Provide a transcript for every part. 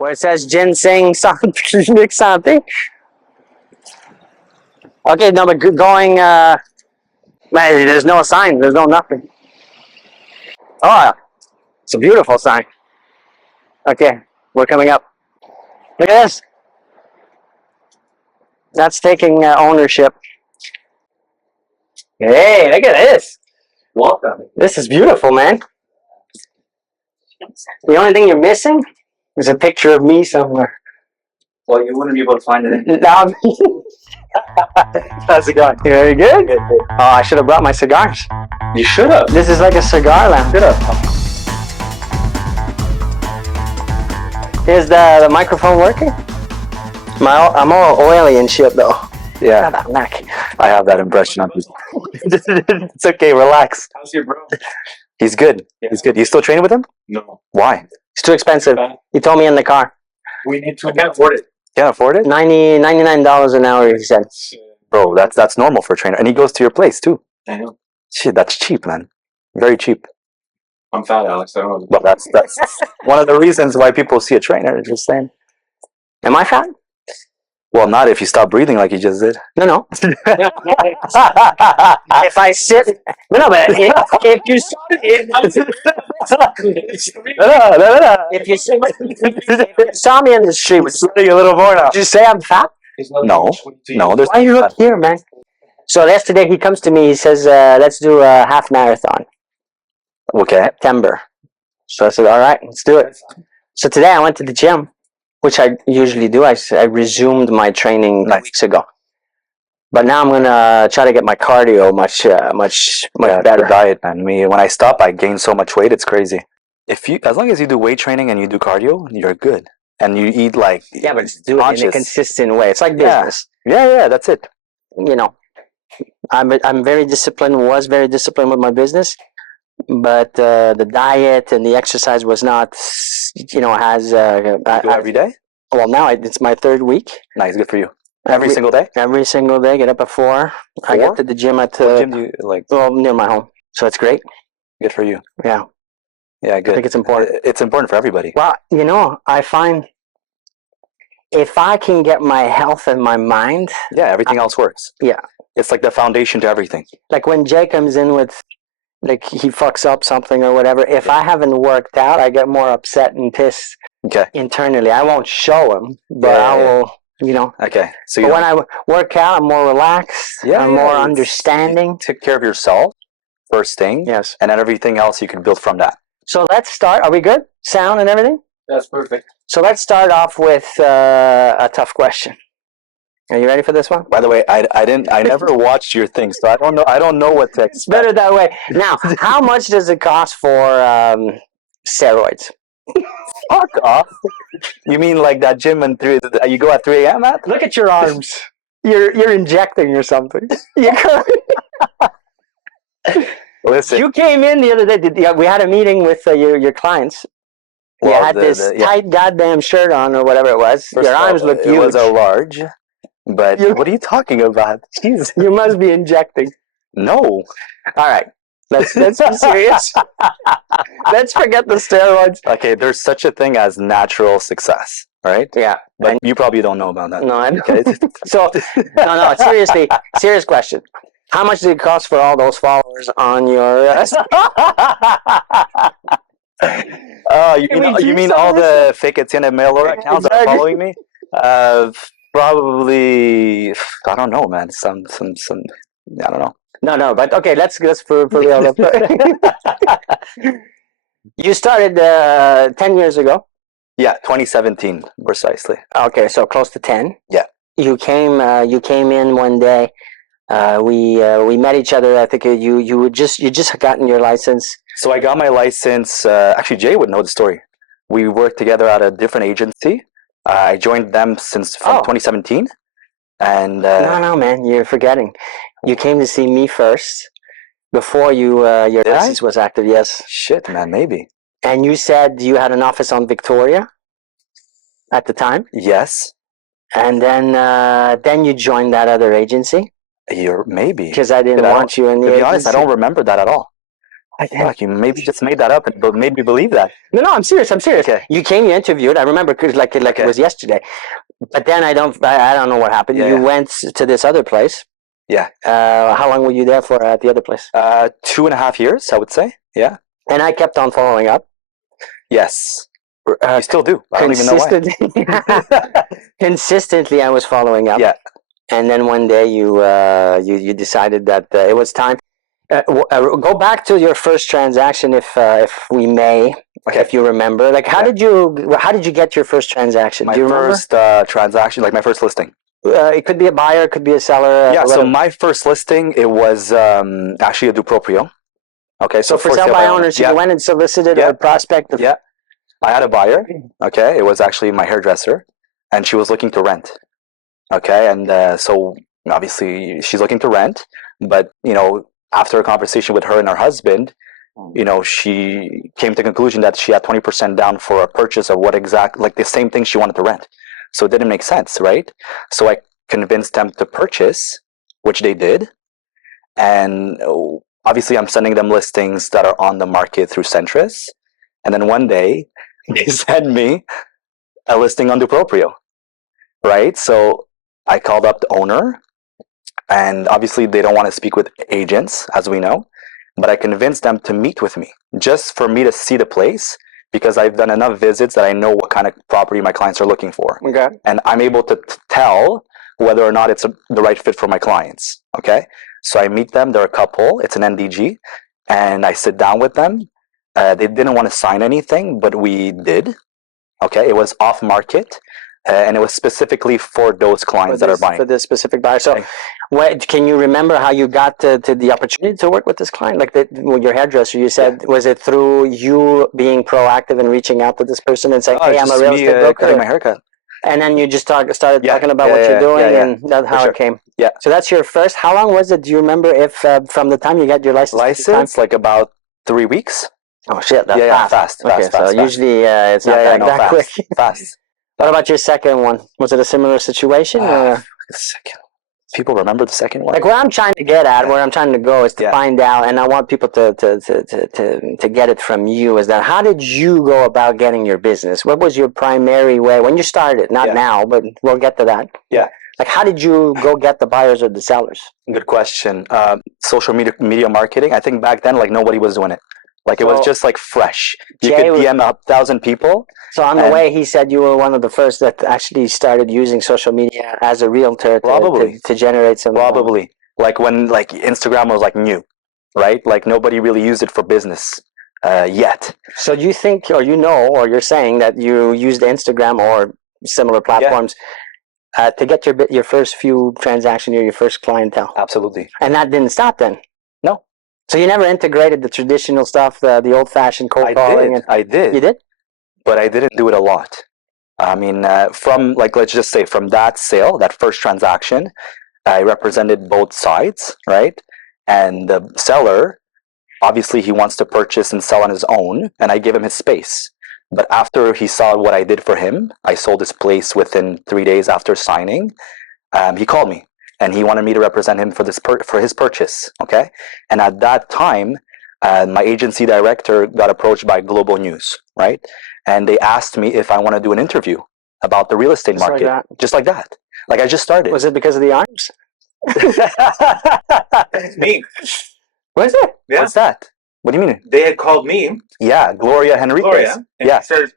where it says ginseng clinic santé. Okay, no, but going. Man, there's no sign. There's no nothing. Oh, it's a beautiful sign. Okay, we're coming up. Look at this. That's taking ownership. Hey, look at this. Welcome. This is beautiful, man. The only thing you're missing is a picture of me somewhere. Well, you wouldn't be able to find it. Now, How's it going? very good. Oh, I should have brought my cigars. You should have. This is like a cigar lounge. Should have. Is the microphone working? I'm all oily and shit though. Yeah, That neck. I have that impression on people. It's okay, relax. How's your bro? He's good. He's good. You still training with him? No. Why? It's too expensive. He told me in the car. We need to. I can't afford it. Can't afford it? $99 an hour, he said. Bro, that's normal for a trainer. And he goes to your place too. I know. Shit, that's cheap, man. Very cheap. I'm fat, Alex. I don't know. Well, that's one of the reasons why people see a trainer. Just saying. Am I fat? Well, not if you stop breathing like you just did. No. If I sit, no, but if you saw me in the street, would Sweating a little more now. you say I'm fat? No. There's Why are you up here, man? So yesterday he comes to me. He says, "Let's do a half marathon, Okay. September." So I said, "All right, let's do it." So today I went to the gym, which I usually do. I resumed my training weeks ago, but now I'm gonna try to get my cardio much better. Diet, man. When I stop, I gain so much weight. It's crazy. As long as you do weight training and you do cardio, you're good. And you eat like but do it in a consistent way. It's like business. Yeah. That's it. You know, I'm very disciplined. Was very disciplined with my business, but the diet and the exercise was not. You know, has You go every day. well now it's my third week. Nice, good for you. Every single day. Every single day, get up at 4. I get to the gym at What gym do you like? well near my home, so it's great. Good for you. Yeah, Yeah, good. I think it's important. It's important for everybody. Well, you know, I find if I can get my health and my mind, Yeah, everything else works. Yeah. It's like the foundation to everything. like when Jay comes in with, like he fucks up something or whatever, if I haven't worked out, I get more upset and pissed Okay. internally. I won't show him, but Yeah, I yeah. will, you know. Okay. So But when I work out, I'm more relaxed. I'm more it's- understanding. Take care of yourself first thing. Yes. And then everything else you can build from that. So let's start. Are we good? Sound and everything? That's perfect. So let's start off with a tough question. Are you ready for this one? By the way, I never watched your thing, so I don't know what to It's expect. better that way. Now, how much does it cost for steroids? Fuck off. You mean like that gym and you go at 3 a.m. at? Look at your arms. You're injecting or something. Listen. You came in the other day. We had a meeting with your clients. You Well, had this tight goddamn shirt on or whatever it was. First Your of all, arms look it huge. was a large. But what are you talking about? Jeez. You must be injecting. No. All right. Let's be serious. Let's forget the steroids. Okay, there's such a thing as natural success, right? Yeah. But you probably don't know about that. No, I don't. Okay. So, no, seriously, serious question. How much did it cost for all those followers on your... you mean all the fake Etienne and Mellor accounts that are following me? Probably, I don't know, man. Some, I don't know. No, but okay, let's for real. You started 10 years ago. Yeah, 2017, precisely. Okay, so close to 10. Yeah. You came in one day. We met each other. I think you just gotten your license. So I got my license. Actually, Jay would know the story. We worked together at a different agency. I joined them from 2017. And no, man, you're forgetting. You came to see me first before your license was active. Yes. Shit, man, maybe. And you said you had an office on Victoria at the time. Yes. And then you joined that other agency. Maybe Because I didn't want you in the agency. To be honest, I don't remember that at all. Fuck, you maybe just made that up and made me believe that. No, I'm serious. Okay. You came, you interviewed. I remember like Okay. it was yesterday. But then I don't know what happened. Yeah, You yeah. went to this other place. Yeah. How long were you there for at the other place? 2.5 years, I would say. Yeah. And I kept on following up. Yes. You still do. I don't even know why. Consistently, I was following up. Yeah. And then one day you decided that it was time. Go back to your first transaction, if we may, Okay. if you remember. Like, how did you get your first transaction? My Do you remember? first transaction, like my first listing. It could be a buyer, it could be a seller. Yeah. So whatever. my first listing, it was actually a duproprio. Okay. So for sale by owners, you went and solicited a prospect. Yeah. I had a buyer. Okay. It was actually my hairdresser, and she was looking to rent. Okay. And so obviously she's looking to rent, but after a conversation with her and her husband, she came to the conclusion that she had 20% down for a purchase of like the same thing she wanted to rent. So it didn't make sense, right? So I convinced them to purchase, which they did. And obviously I'm sending them listings that are on the market through Centris. And then one day they send me a listing on Duproprio, right? So I called up the owner, and obviously they don't want to speak with agents, as we know. But I convinced them to meet with me just for me to see the place, because I've done enough visits that I know what kind of property my clients are looking for. Okay. And I'm able to tell whether or not it's the right fit for my clients. Okay. So I meet them. They're a couple. It's an NDG. And I sit down with them. They didn't want to sign anything, but we did. Okay. It was off market. And it was specifically for those clients that are buying. For this specific buyer. So, can you remember how you got to the opportunity to work with this client? Like your hairdresser, you said, was it through you being proactive and reaching out to this person and saying, "Hey, I'm a real estate broker"? Cutting my haircut. And then you just started talking about what you're doing, and that's how it came. Yeah. So that's your first. How long was it? Do you remember if from the time you got your license? Like about 3 weeks. Oh shit! That's fast. Fast. So usually it's not that quick. Fast. What about your second one? Was it a similar situation? The second. People remember the second one. Like where I'm trying to get at, where I'm trying to go is to find out, and I want people to get it from you. Is that how did you go about getting your business? What was your primary way when you started? Not now, but we'll get to that. Yeah. Like how did you go get the buyers or the sellers? Good question. Social media marketing. I think back then, like nobody was doing it. Like it was just like fresh. You could DM 1,000 people. So on the way, he said you were one of the first that actually started using social media as a realtor to generate some. Probably. Like when Instagram was like new, right? Like nobody really used it for business yet. So you think, or or you're saying that you used Instagram or similar platforms to get your first few transactions or your first clientele. Absolutely. And that didn't stop then. No. So you never integrated the traditional stuff, the old-fashioned cold calling. I did. You did? But I didn't do it a lot. I mean, from let's just say from that sale, that first transaction, I represented both sides, right? And the seller, obviously, he wants to purchase and sell on his own, and I give him his space. But after he saw what I did for him, I sold his place within 3 days after signing. He called me, and he wanted me to represent him for his purchase. Okay, and at that time, my agency director got approached by Global News, right? And they asked me if I want to do an interview about the real estate market. Just like that. Like I just started. Was it because of the arms? It's me. Was it? Yeah. What's that? What do you mean? They had called me. Yeah, Gloria Henriquez. And she said,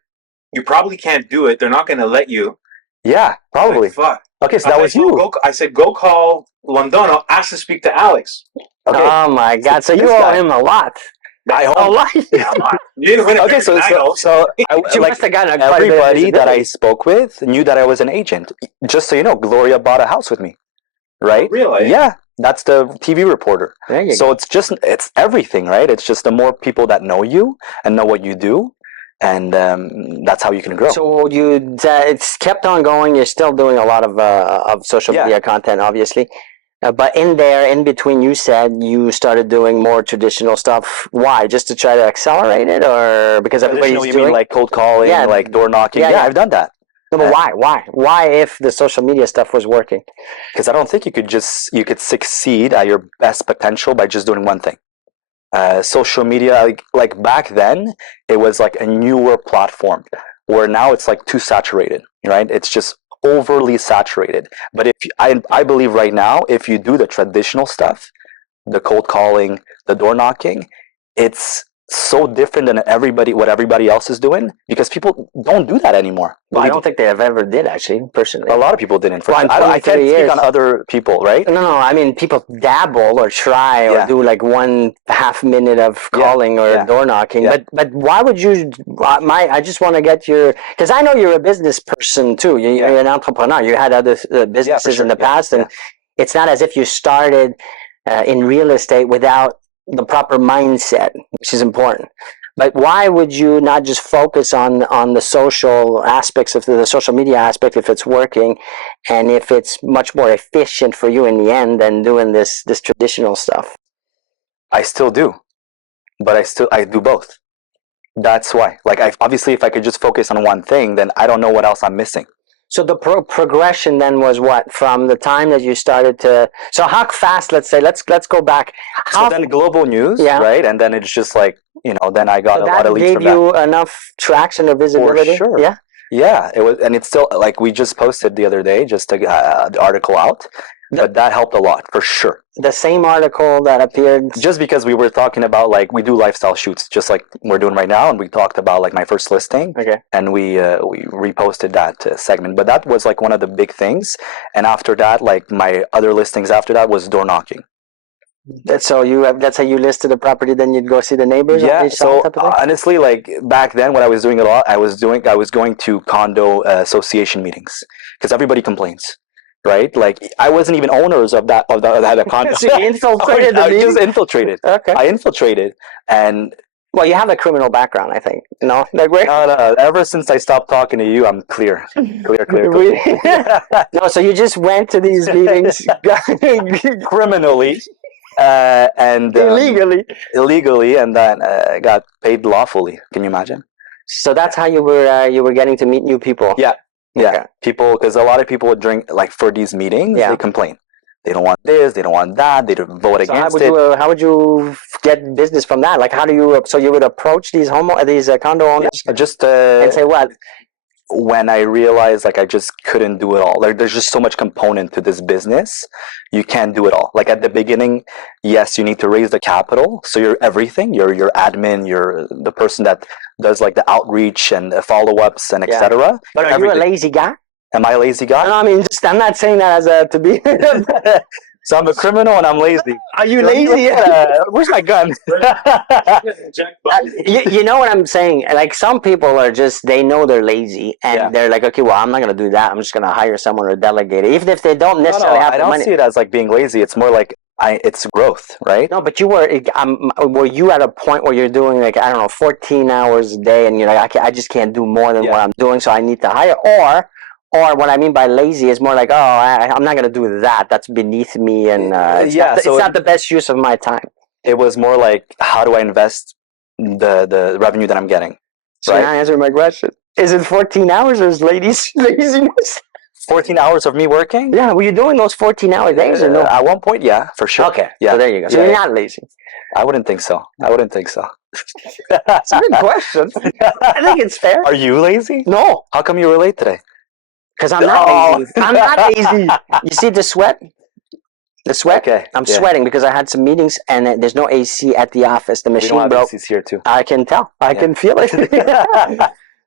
you probably can't do it. They're not going to let you. Yeah, probably. Like, fuck. Okay, so that was you. I said, go call Londono. Ask to speak to Alex. Okay. Oh my God! So you owe him a lot. I owe a lot. You didn't win Okay, so everybody that I spoke with knew that I was an agent. Just so you know, Gloria bought a house with me, right? Really? Yeah, that's the TV reporter. There you go. So it's everything, right? It's just the more people that know you and know what you do, and that's how you can grow. So it's kept on going. You're still doing a lot of social media content, obviously. But in between, you said you started doing more traditional stuff. Why? Just to try to accelerate it, or because everybody's doing? You mean like cold calling, like door knocking? Yeah, I've done that. No, but why? Why, if the social media stuff was working? Because I don't think you could succeed at your best potential by just doing one thing. social media, like back then, it was like a newer platform, where now it's like too saturated, right? It's just overly saturated. But I believe right now, if you do the traditional stuff, the cold calling, the door knocking, it's so different than what everybody else is doing, because people don't do that anymore. Well, I don't think they have ever did, actually, personally. A lot of people didn't. Well, in I can't 23 speak years. on other people, right? No, I mean, people dabble or try or Yeah. do like 1.5 minute of Yeah, calling or yeah, door knocking. yeah. But why would you? I just want to get your, because I know you're a business person too. You're an entrepreneur. You had other businesses sure. in the past, Yeah, and it's not as if you started in real estate without the proper mindset, which is important. But why would you not just focus on the social aspects of the social media aspect if it's working, and if it's much more efficient for you in the end than doing this traditional stuff? I still do, but I do both. That's why. Like, obviously, if I could just focus on one thing, then I don't know what else I'm missing. So the progression then was what, from the time that you started to. So how fast? Let's say let's go back. So then global news, Yeah. right? And then it's just like, then I got So a lot of that leads gave from that. you enough traction or visibility. sure. Yeah. Yeah, it was, and it's still like we just posted the other day, just to the article out, but that helped a lot for sure. The same article that appeared. Just because we were talking about, like, we do lifestyle shoots, just like we're doing right now, and we talked about like my first listing, Okay. and we reposted that segment. But that was like one of the big things, and after that, like my other listings after that was door knocking. So that's how you listed a property, then you'd go see the neighbors. Yeah. On each So side type of thing? honestly, like back then, what I was doing a lot, I was going to condo association meetings, because everybody complains, right? Like, I wasn't even owners of that condo. So you infiltrated the I meeting? just infiltrated. Okay. I infiltrated, and Well, you have a criminal background, I think. No, like where? no, ever since I stopped talking to you, I'm clear. No, so you just went to these meetings Criminally, and illegally, and then got paid lawfully. Can you imagine? So that's how you were getting to meet new people. Yeah. Yeah, Okay. people, because a lot of people would drink, like, for these meetings, Yeah. they complain. They don't want this, they don't want that, they don't vote So against it. how would you get business from that? Like, how do you? So you would approach these condo owners Just and say what? when I realized, like, I just couldn't do it all. Like, there's just so much component to this business, you can't do it all. Like, at the beginning, yes, you need to raise the capital, so you're everything. You're admin, you're the person that does like the outreach and the follow-ups and etc. But are you a lazy guy? Am I a lazy guy? No, I mean, I'm not saying that as to be. So I'm a criminal and I'm lazy. Are you lazy? Where's my gun? You know what I'm saying? Like, some people are just, they know they're lazy, and they're like, okay, well, I'm not going to do that. I'm just going to hire someone or delegate it, even if they don't necessarily have the money. I don't see it as like being lazy. It's more like it's growth, right? No, but were you at a point where you're doing, like, I don't know, 14 hours a day, and you're like, I just can't do more than what I'm doing, so I need to hire? Or what I mean by lazy is more like, oh, I'm not going to do that. That's beneath me, and it's not the best use of my time. It was more like, how do I invest the revenue that I'm getting? So now answer my question. Is it 14 hours or is laziness? 14 hours of me working? Yeah, were you doing those 14-hour days or no? At one point, yeah, for sure. Okay, yeah. So there you go. So you're not lazy. I wouldn't think so. It's a good question. I think it's fair. Are you lazy? No. How come you were late today? Because I'm not lazy. I'm not lazy. You see the sweat? The sweat? Okay. I'm sweating because I had some meetings and there's no AC at the office. The machine broke. ACs here too. I can tell. I can feel it.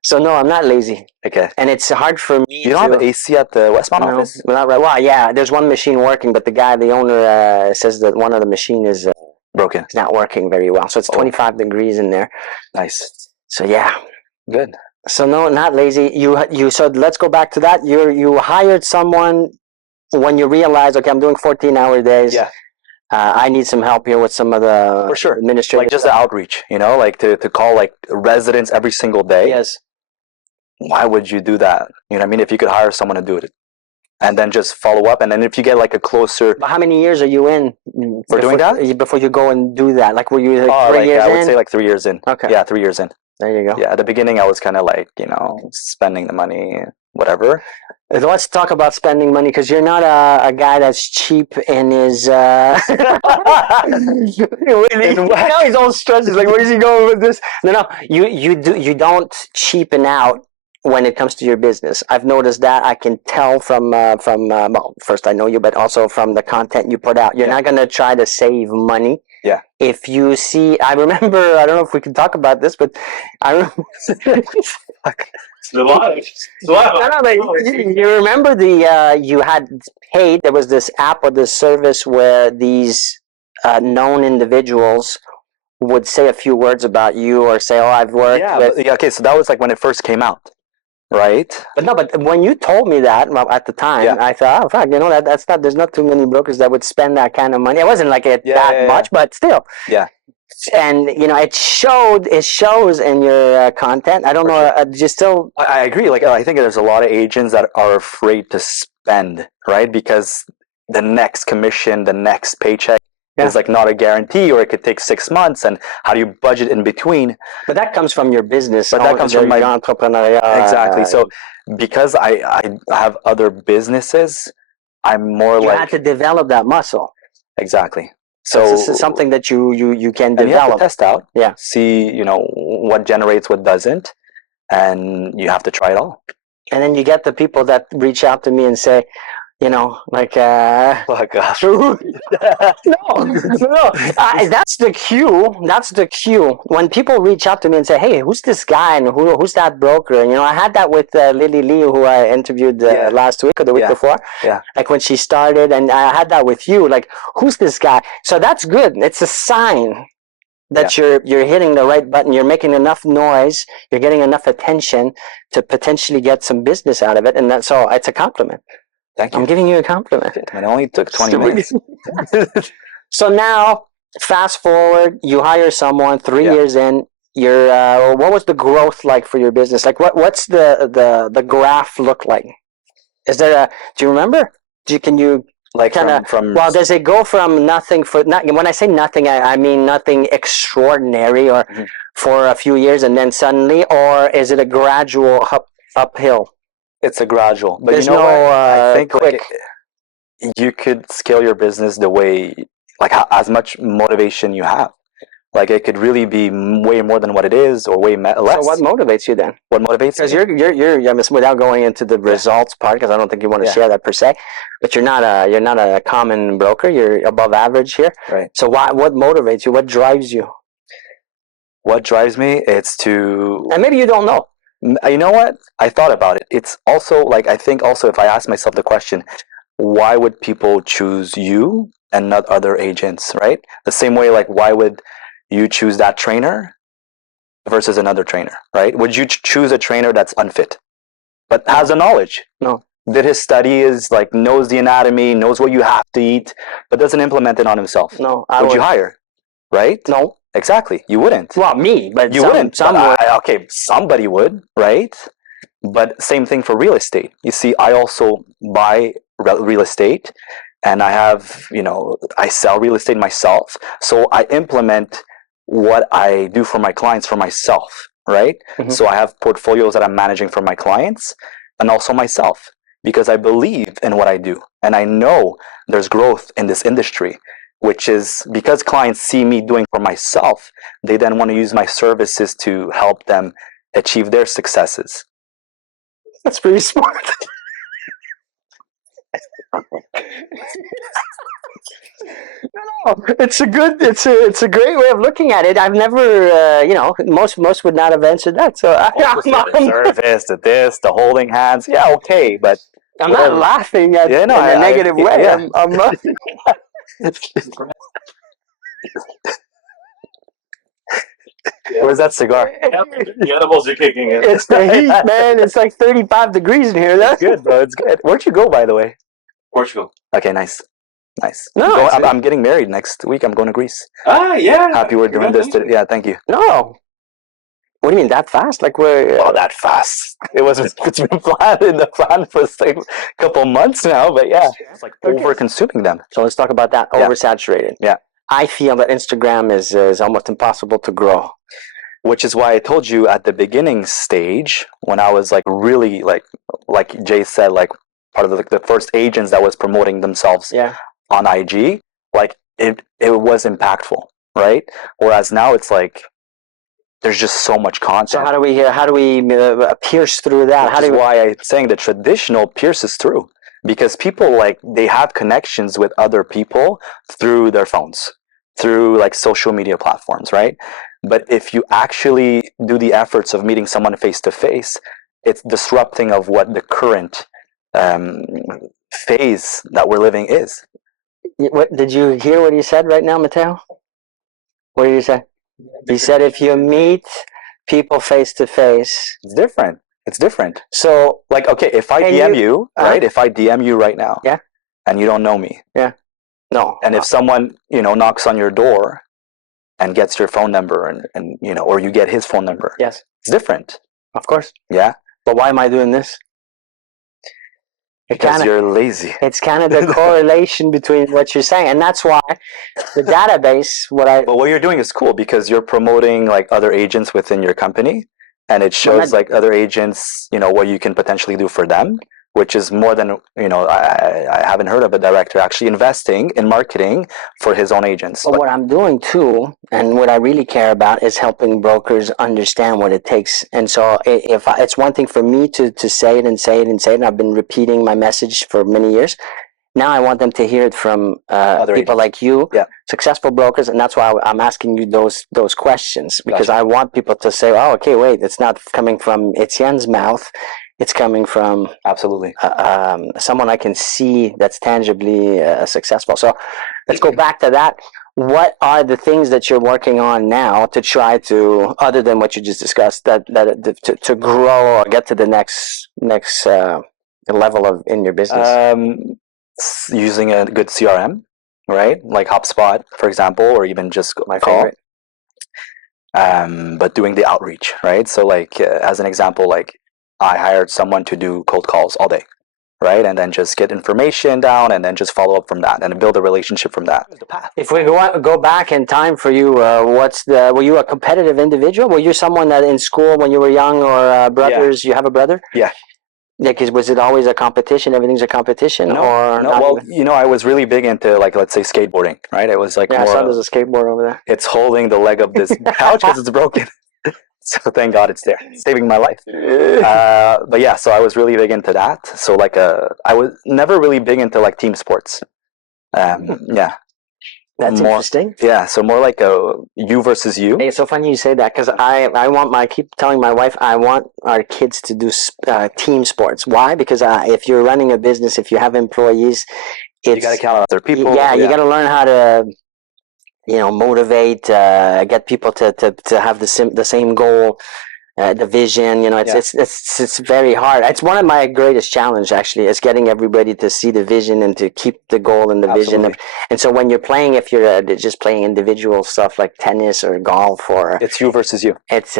So no, I'm not lazy. Okay. And it's hard for me. You don't have AC at the Westmount office? Not right. Well, yeah, there's one machine working, but the owner says that one of the machine is broken. It's not working very well. So it's 25 degrees in there. Nice. So yeah. Good. So no, not lazy. You so let's go back to that. You hired someone when you realized, okay, I'm doing 14-hour days. Yeah. I need some help here with some of the for sure administrative, like just the outreach, like to call like residents every single day. Yes. Why would you do that? You know what I mean? If you could hire someone to do it, and then just follow up, and then if you get like a closer. But how many years are you in for doing that? Before you go and do that? Like, were you 3 years in? I would say like 3 years in. Okay. Yeah, 3 years in. There you go. Yeah, at the beginning I was kind of like, spending the money, whatever. Let's talk about spending money because you're not a guy that's cheap in his. Now he's all stressed. He's like, "Where's he going with this?" No, you don't cheapen out when it comes to your business. I've noticed that. I can tell from well, first I know you, but also from the content you put out. You're not gonna try to save money. Yeah. If you see, I remember. I don't know if we can talk about this, but I remember. No, But you remember you had paid. There was this app or this service where these known individuals would say a few words about you or say, "Oh, I've worked with." Okay, so that was like when it first came out, right? But no, but when you told me that at the time, I thought, "Oh, fuck, that's not. There's not too many brokers that would spend that kind of money." It wasn't like much, but still. Yeah. And it shows in your content. I don't know. Just still, I agree. Like, I think there's a lot of agents that are afraid to spend, right? Because the next commission, the next paycheck is like not a guarantee, or it could take 6 months. And how do you budget in between? But that comes from your business. But that comes from my entrepreneurial. Exactly. So because I have other businesses, I'm more you like had to develop that muscle. Exactly. So this is something that you can develop. You have to test out. Yeah. See, what generates, what doesn't, and you have to try it all. And then you get the people that reach out to me and say, like, oh gosh. no. That's the cue. That's the cue. When people reach out to me and say, "Hey, who's this guy and who's that broker?" And I had that with Lily Lee, who I interviewed last week or the week before. Yeah. Like when she started, and I had that with you. Like, who's this guy? So that's good. It's a sign that you're hitting the right button. You're making enough noise. You're getting enough attention to potentially get some business out of it, and so it's a compliment. Thank you. I'm giving you a compliment. It only took 20 minutes. So now, fast forward, you hire someone 3 years in. You're what was the growth like for your business? Like, what's the graph look like? Is there do you remember? Can you like kind of from well, does it go from nothing when I say nothing, I mean nothing extraordinary or for a few years and then suddenly, or is it a gradual uphill? It's a gradual, but There's what? I think quick. You could scale your business the way, like as much motivation you have. Like it could really be way more than what it is, or way less. So what motivates you then? What motivates? Because you're without going into the results part, because I don't think you want to share that per se. But you're not a common broker. You're above average here. Right. So what motivates you? What drives you? What drives me? It's to. And maybe you don't know. You know what? I thought about it. It's also like, I think also if I ask myself the question, why would people choose you and not other agents, right? The same way, like, why would you choose that trainer versus another trainer, right? Would you choose a trainer that's unfit, but has the knowledge? No. Did his study is like, knows the anatomy, knows what you have to eat, but doesn't implement it on himself? No. Would you hire? Right? No. Exactly. You wouldn't. Well, me, but you wouldn't. Okay, somebody would, right? But same thing for real estate. You see, I also buy real estate, and I have, I sell real estate myself. So I implement what I do for my clients for myself, right? Mm-hmm. So I have portfolios that I'm managing for my clients and also myself, because I believe in what I do, and I know there's growth in this industry. Which is because clients see me doing for myself, they then want to use my services to help them achieve their successes. That's pretty smart. No, it's a great way of looking at it. I've never, most would not have answered that. So service, the holding hands, okay, but I'm not laughing at in a negative way. Yeah. I'm not. Where's that cigar? The edibles are kicking in. It's the heat, man. It's like 35 degrees in here. That's good, bro. It's good. Where'd you go, by the way? Portugal. Okay, nice. No, I'm getting married next week. I'm going to Greece. Yeah. Happy we're doing this today. Yeah, thank you. No. What do you mean, that fast? Like we're that fast. It's been planned in the plan for like a couple months now, but yeah, it's like over consuming them. So let's talk about that. Oversaturated. Yeah. I feel that Instagram is almost impossible to grow. Which is why I told you at the beginning stage, when I was like really like Jay said, like part of the first agents that was promoting themselves on IG, like it was impactful, right? Whereas now it's like there's just so much content. So how do we pierce through that? Which is why I'm saying the traditional pierces through, because people like they have connections with other people through their phones, through like social media platforms, right? But if you actually do the efforts of meeting someone face to face, it's disrupting of what the current phase that we're living is. What did you hear? What he said right now, Mateo? What did you say? He said if you meet people face to face, it's different. It's different. So, like, okay, if I DM you, right? If I DM you right now, and you don't know me, no, and if someone knocks on your door and gets your phone number and or you get his phone number, yes, it's different. Of course, but why am I doing this? Because you're lazy. It's kind of the correlation between what you're saying, and that's why the database. But what you're doing is cool because you're promoting like other agents within your company, and it shows like other agents, what you can potentially do for them, which is more than I haven't heard of a director actually investing in marketing for his own agents. But what I'm doing too, and what I really care about, is helping brokers understand what it takes. And so, it's one thing for me to say it and say it and say it, and I've been repeating my message for many years. Now I want them to hear it from other people like you, successful brokers, and that's why I'm asking you those questions, because I want people to say, "Oh, okay, wait, it's not coming from Etienne's mouth; it's coming from absolutely someone I can see that's tangibly successful." So let's go back to that. What are the things that you're working on now to try to, other than what you just discussed, to grow or get to the next level of in your business? Using a good CRM, right? Like HubSpot, for example, or even just my favorite. But doing the outreach, right? So like as an example, like I hired someone to do cold calls all day, right? And then just get information down and then just follow up from that and build a relationship from that. If we go back in time for you, were you a competitive individual? Were you someone that in school when you were young, or brothers? You have a brother? Yeah. Yeah, because was it always a competition? Everything's a competition, no, or no? Well, I was really big into like, let's say, skateboarding, right? It was like I saw there's a skateboard over there. It's holding the leg of this couch because it's broken. So thank God it's there, it's saving my life. But yeah, so I was really big into that. So like, I was never really big into like team sports. That's more interesting. Yeah, so more like a you versus you. Hey, it's so funny you say that, because I keep telling my wife I want our kids to do team sports. Why? Because if you're running a business, if you have employees, you got to count on other people. Yeah, you got to learn how to motivate, get people to have the same goal. The vision, it's very hard. It's one of my greatest challenge, actually, is getting everybody to see the vision and to keep the goal and the vision. And so when you're playing, if you're just playing individual stuff like tennis or golf, or it's you versus you. It's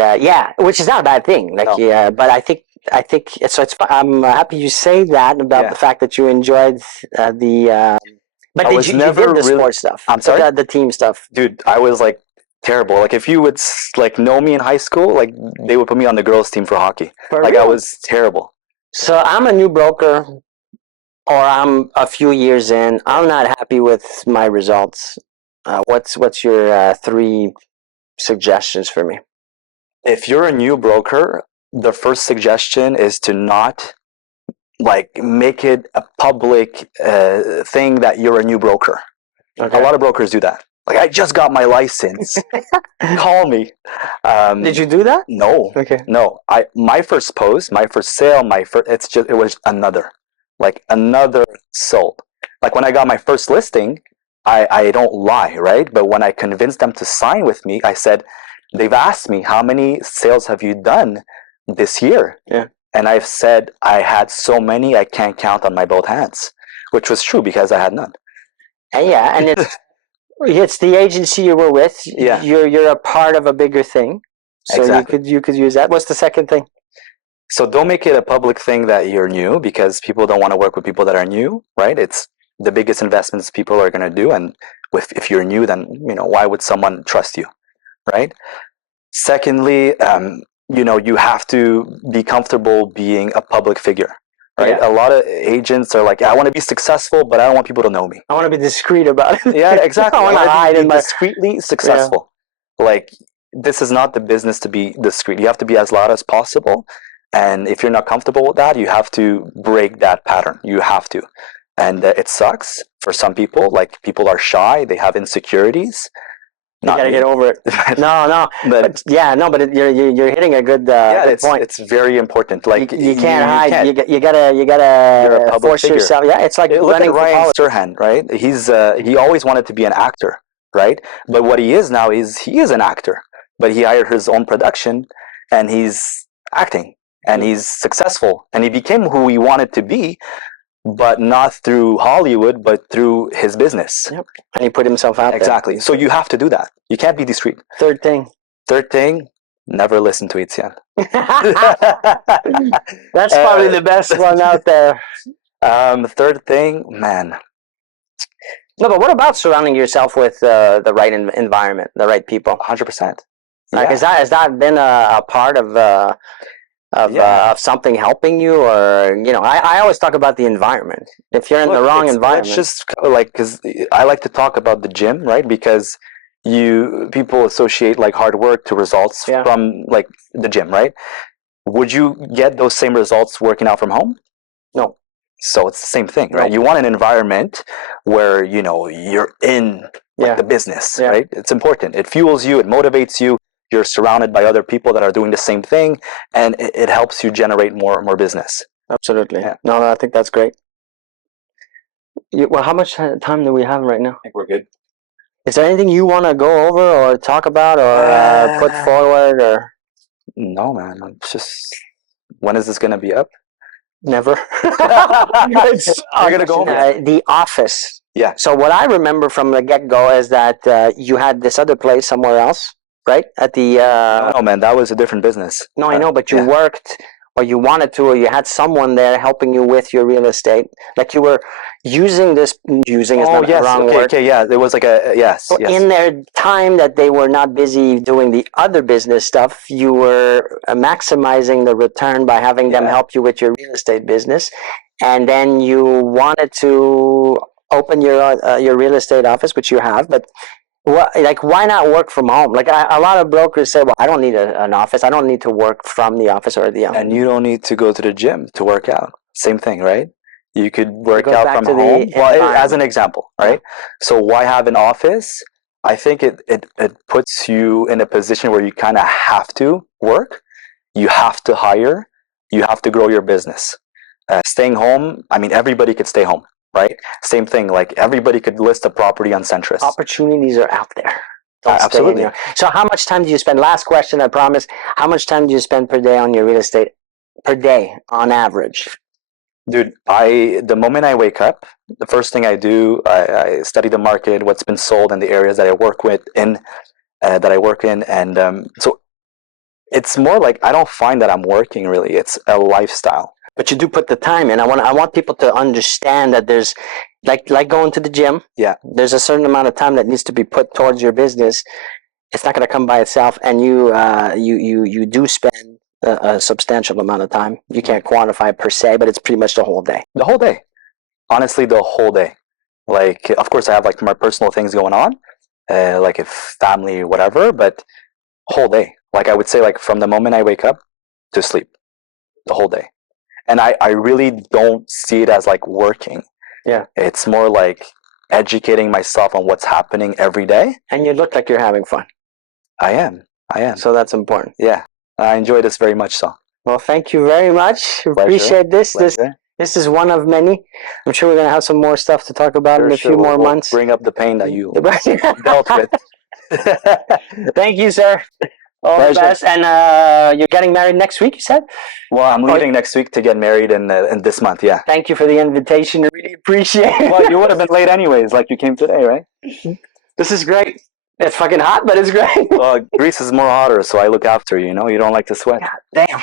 which is not a bad thing. Like but I think so. I'm happy you say that about the fact that you enjoyed the. But you did the sports stuff? I'm sorry, the team stuff, dude. I was like terrible. Like if you would like know me in high school, like they would put me on the girls' team for hockey. I was terrible. So I'm a new broker, or I'm a few years in. I'm not happy with my results. What's your 3 suggestions for me? If you're a new broker, the first suggestion is to not like make it a public thing that you're a new broker. Okay. A lot of brokers do that. Like, I just got my license. Call me. Did you do that? No. Okay. No. My first post, my first sale, it was another sold. Like when I got my first listing, I don't lie, right? But when I convinced them to sign with me, I said, they've asked me, how many sales have you done this year? Yeah. And I've said, I had so many, I can't count on my both hands, which was true because I had none. And it's the agency you were with. Yeah. You're a part of a bigger thing. So exactly. you could use that. What's the second thing? So don't make it a public thing that you're new, because people don't want to work with people that are new, right? It's the biggest investments people are going to do. And if you're new, then, why would someone trust you, right? Secondly, you have to be comfortable being a public figure, right? Yeah. A lot of agents are like, I want to be successful, but I don't want people to know me. I want to be discreet about it. Yeah, exactly. I want to hide be in my. discreetly successful. Like, this is not the business to be discreet. You have to be as loud as possible. And if you're not comfortable with that, you have to break that pattern. You have to. And it sucks for some people. Like, people are shy, they have insecurities. You gotta get over it. No, but you're hitting a good, good point. It's very important. Like, you can't hide. Can't. You gotta You're a public force figure. yourself. Yeah, it's like Look running at for Ryan politics. Serhant, right? He always wanted to be an actor, right? But what he is now is he is an actor, but he hired his own production, and he's acting, and he's successful, and he became who he wanted to be, but not through Hollywood, but through his business. Yep. And he put himself out Exactly. there. So you have to do that. You can't be discreet. Third thing. Third thing, never listen to Etienne. That's probably the best one out there. Third thing, man. No, but what about surrounding yourself with the right environment, the right people? 100%. Like, has that been a part of something helping you, or I always talk about the environment. If you're in the wrong environment, it's just like, because I like to talk about the gym, right? Because people associate like hard work to results from like the gym, right? Would you get those same results working out from home? No. So it's the same thing, right? You want an environment where you're in the business, right? It's important. It fuels you. It motivates you. You're surrounded by other people that are doing the same thing, and it helps you generate more business. Absolutely. Yeah. No, I think that's great. Well, how much time do we have right now? I think we're good. Is there anything you want to go over or talk about or put forward or? No, man. It's just, when is this going to be up? Never. You're going to go over The Office. Yeah. So what I remember from the get-go is that you had this other place somewhere else, right? At the... No, man. That was a different business. No, I know, but you worked, or you wanted to, or you had someone there helping you with your real estate. Like, you were using this... Using is not the wrong word. Okay, yeah. There was like yes. In their time that they were not busy doing the other business stuff, you were maximizing the return by having them help you with your real estate business. And then you wanted to open your real estate office, which you have, but why not work from home? Like, a lot of brokers say, well, I don't need an office. I don't need to work from the office or the office. And you don't need to go to the gym to work out. Same thing, right? You could work out from home. Well, as an example, right? So why have an office? I think it puts you in a position where you kind of have to work. You have to hire. You have to grow your business. Staying home, I mean, everybody could stay home, right? Same thing, like everybody could list a property on Centris. Opportunities are out there. Absolutely. So how much time do you spend, last question, I promise, how much time do you spend per day on your real estate, per day, on average? Dude, the moment I wake up, the first thing I do, I study the market, what's been sold in the areas that I work in, and so it's more like, I don't find that I'm working really, it's a lifestyle. But you do put the time in. I want people to understand that there's like going to the gym. Yeah. There's a certain amount of time that needs to be put towards your business. It's not going to come by itself, and you do spend a substantial amount of time. You can't quantify it per se, but it's pretty much the whole day. The whole day. Honestly, the whole day. Like, of course, I have like my personal things going on, like if family or whatever, but whole day. Like, I would say, like, from the moment I wake up to sleep, the whole day. And I really don't see it as like working. Yeah. It's more like educating myself on what's happening every day. And you look like you're having fun. I am. So that's important. Yeah. I enjoy this very much so. Well, thank you very much. Pleasure. Appreciate this. Pleasure. This is one of many. I'm sure we're going to have some more stuff to talk about in a few more months. Bring up the pain that you dealt with. Thank you, sir. All the best. And you're getting married next week, you said? Well, I'm leaving next week to get married in this month, yeah. Thank you for the invitation. I really appreciate it. Well, you would have been late anyways, like you came today, right? This is great. It's fucking hot, but it's great. Well, Greece is more hotter, so I look after you, you know? You don't like to sweat. God damn.